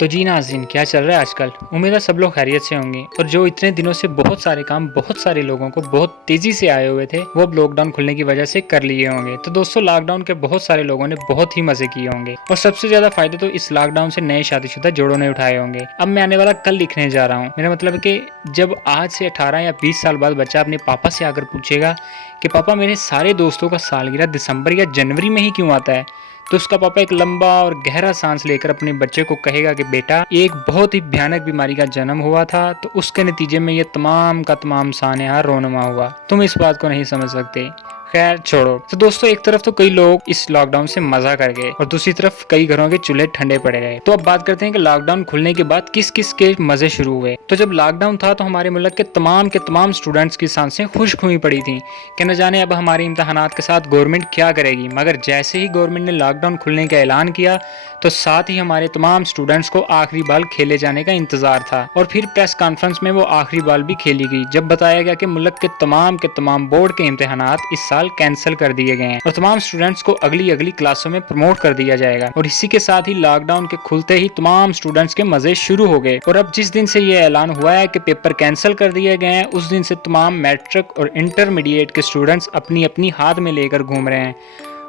तो जी नाज़रीन, क्या चल रहा है आजकल। उम्मीद है सब लोग खैरियत से होंगे। और जो इतने दिनों से बहुत सारे काम बहुत सारे लोगों को बहुत तेज़ी से आए हुए थे, वो अब लॉकडाउन खुलने की वजह से कर लिए होंगे। तो दोस्तों, लॉकडाउन के बहुत सारे लोगों ने बहुत ही मज़े किए होंगे और सबसे ज़्यादा फ़ायदे तो इस लॉकडाउन से नए शादीशुदा जोड़ों ने उठाए होंगे। अब मैं आने वाला कल लिखने जा रहा हूँ। मेरा मतलब है कि जब आज से 18 या 20 साल बाद बच्चा अपने पापा से आकर पूछेगा कि पापा, मेरे सारे दोस्तों का सालगिरह दिसंबर या जनवरी में ही क्यों आता है, तो उसका पापा एक लंबा और गहरा सांस लेकर अपने बच्चे को कहेगा कि बेटा, एक बहुत ही भयानक बीमारी का जन्म हुआ था, तो उसके नतीजे में ये तमाम का तमाम सानहा रोनुमा हुआ। तुम इस बात को नहीं समझ सकते। खैर छोड़ो। तो दोस्तों, एक तरफ तो कई लोग इस लॉकडाउन से मजा कर गए और दूसरी तरफ कई घरों के चूल्हे ठंडे पड़ गए। तो अब बात करते हैं कि लॉकडाउन खुलने के बाद किस किस के मजे शुरू हुए। तो जब लॉकडाउन था तो हमारे मुल्क के तमाम स्टूडेंट्स की सांसें खुश्क हुई पड़ी थी कि न जाने अब हमारे इम्तहानात के साथ गवर्नमेंट क्या करेगी। मगर जैसे ही गवर्नमेंट ने लॉकडाउन खुलने का ऐलान किया तो साथ ही हमारे तमाम स्टूडेंट्स को आखिरी बाल खेले जाने का इंतजार था। और फिर प्रेस कॉन्फ्रेंस में वो आखिरी बाल भी खेली गई जब बताया गया कि मुल्क के तमाम बोर्ड के इम्तहानात इस साल कैंसिल कर दिए गए हैं और तमाम स्टूडेंट्स को अगली क्लासों में प्रमोट कर दिया जाएगा। और इसी के साथ ही लॉकडाउन के खुलते ही तमाम स्टूडेंट्स के मजे शुरू हो गए। और अब जिस दिन से ये ऐलान हुआ है कि पेपर कैंसिल कर दिए गए हैं, उस दिन से तमाम मैट्रिक और इंटरमीडिएट के स्टूडेंट्स अपनी अपनी हाथ में लेकर घूम रहे हैं।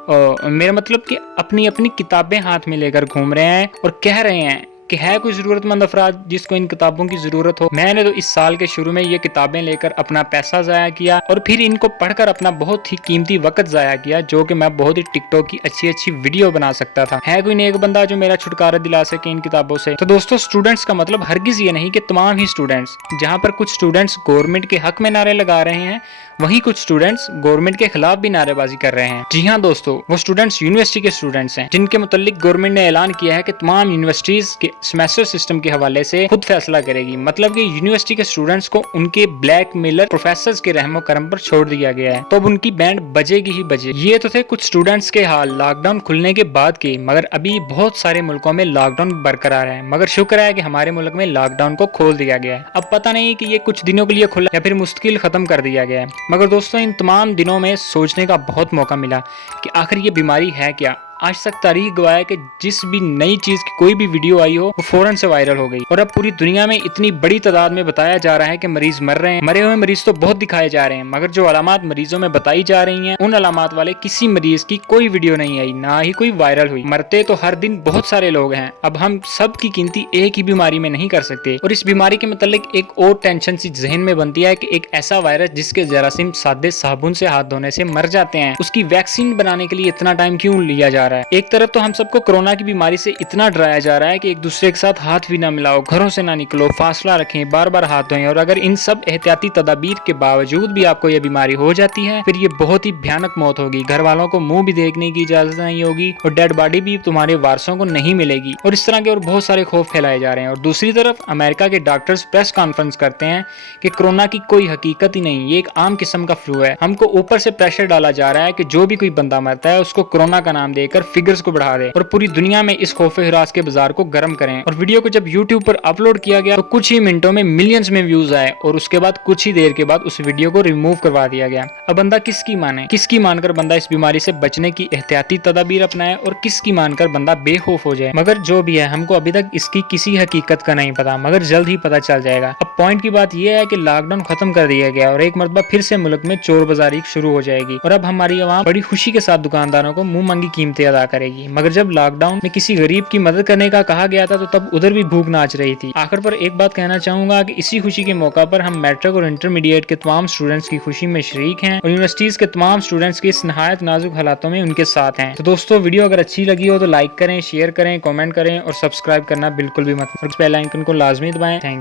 और मेरा मतलब कि अपनी अपनी किताबें हाथ में लेकर घूम रहे हैं और कह रहे हैं कि है कोई ज़रूरतमंद अफराद जिसको इन किताबों की ज़रूरत हो। मैंने तो इस साल के शुरू में ये किताबें लेकर अपना पैसा ज़ाया किया और फिर इनको पढ़कर अपना बहुत ही कीमती वक्त ज़ाया किया, जो कि मैं बहुत ही टिकटॉक की अच्छी वीडियो बना सकता था। है कोई नेक बंदा जो मेरा छुटकारा दिला सके इन किताबों से। तो दोस्तों, स्टूडेंट्स का मतलब हरगिज़ ये नहीं कि तमाम ही स्टूडेंट्स। जहाँ पर कुछ स्टूडेंट्स गवर्नमेंट के हक में नारे लगा रहे हैं, वहीं कुछ स्टूडेंट्स गवर्नमेंट के खिलाफ भी नारेबाजी कर रहे हैं। जी हाँ दोस्तों, वो स्टूडेंट्स यूनिवर्सिटी के स्टूडेंट्स हैं जिनके मुतालिक गवर्नमेंट ने ऐलान किया है कि तमाम यूनिवर्सिटीज के सेमेस्टर सिस्टम के हवाले से खुद फैसला करेगी। मतलब कि यूनिवर्सिटी के स्टूडेंट्स को उनके ब्लैक मेलर प्रोफेसर्स के रहमो करम पर छोड़ दिया गया है। तो अब उनकी बैंड बजेगी ही बजेगी। ये तो थे कुछ स्टूडेंट्स के हाल लॉकडाउन खुलने के बाद के। मगर अभी बहुत सारे मुल्कों में लॉकडाउन बरकरार है। मगर शुक्र है कि हमारे मुल्क में लॉकडाउन को खोल दिया गया है। अब पता नहीं कि ये कुछ दिनों के लिए खुला या फिर मुस्तकिल खत्म कर दिया गया है। मगर दोस्तों, इन तमाम दिनों में सोचने का बहुत मौका मिला कि आखिर ये बीमारी है क्या। आज तक तारीख गवाह है कि जिस भी नई चीज की कोई भी वीडियो आई हो वो फौरन से वायरल हो गई। और अब पूरी दुनिया में इतनी बड़ी तादाद में बताया जा रहा है कि मरीज मर रहे हैं। मरे हुए मरीज तो बहुत दिखाए जा रहे हैं, मगर जो अलामात मरीजों में बताई जा रही हैं, उन अलामात वाले किसी मरीज की कोई वीडियो नहीं आई, ना ही कोई वायरल हुई। मरते तो हर दिन बहुत सारे लोग हैं। अब हम सब की गिनती एक ही बीमारी में नहीं कर सकते। और इस बीमारी के मतलब एक और टेंशन सी जहन में बनती है कि एक ऐसा वायरस जिसके जरासीम सादे साबुन से हाथ धोने से मर जाते हैं, उसकी वैक्सीन बनाने के लिए इतना टाइम क्यों लिया जा रहा है। एक तरफ तो हम सबको कोरोना की बीमारी से इतना डराया जा रहा है कि एक दूसरे के साथ हाथ भी ना मिलाओ, घरों से ना निकलो, फासला रखें, बार बार हाथ धोएं। और अगर इन सब एहतियाती तदाबीर के बावजूद भी आपको यह बीमारी हो जाती है, फिर ये बहुत ही भयानक मौत होगी। घर वालों को मुंह भी देखने की इजाजत नहीं होगी और डेड बॉडी भी तुम्हारे वारसों को नहीं मिलेगी। और इस तरह के और बहुत सारे खौफ फैलाए जा रहे हैं। और दूसरी तरफ अमेरिका के डॉक्टर्स प्रेस कॉन्फ्रेंस करते हैं कि कोरोना की कोई हकीकत ही नहीं, ये एक आम किस्म का फ्लू है। हमको ऊपर से प्रेशर डाला जा रहा है कि जो भी कोई बंदा मरता है उसको कोरोना का नाम देकर फिगर्स को बढ़ा दे और पूरी दुनिया में इस खौफ हिरास के बाजार को गर्म करें। और वीडियो को जब YouTube पर अपलोड किया गया तो कुछ ही मिनटों में मिलियंस में व्यूज आए और उसके बाद कुछ ही देर के बाद उस वीडियो को रिमूव करवा दिया गया। अब बंदा किसकी माने, किसकी मानकर बंदा इस बीमारी से बचने की एहतियाती तदाबीर अपनाए और किसकी मानकर बंदा बेखौफ हो जाए। मगर जो भी है, हमको अभी तक इसकी किसी हकीकत का नहीं पता, मगर जल्द ही पता चल जाएगा। अब पॉइंट की बात यह है कि लॉकडाउन खत्म कर दिया गया और एक मरतबा फिर से मुल्क में चोर बाजारी शुरू हो जाएगी और अब हमारी आवाम बड़ी खुशी के साथ दुकानदारों को मुंह मांगी कीमतें अदा करेगी। मगर जब लॉकडाउन में किसी गरीब की मदद करने का कहा गया था तो तब उधर भी भूख नाच रही थी। आखिर पर एक बात कहना चाहूंगा कि इसी खुशी के मौका पर हम मैट्रिक और इंटरमीडिएट के तमाम स्टूडेंट्स की खुशी में शरीक हैं और यूनिवर्सिटीज के तमाम स्टूडेंट्स की इस नहायत नाजुक हालातों में उनके साथ हैं। तो दोस्तों, वीडियो अगर अच्छी लगी हो तो लाइक करें, शेयर करें, कमेंट करें और सब्सक्राइब करना बिल्कुल भी मत। और बेल आइकन को लाजमी दबाएं। Thank you.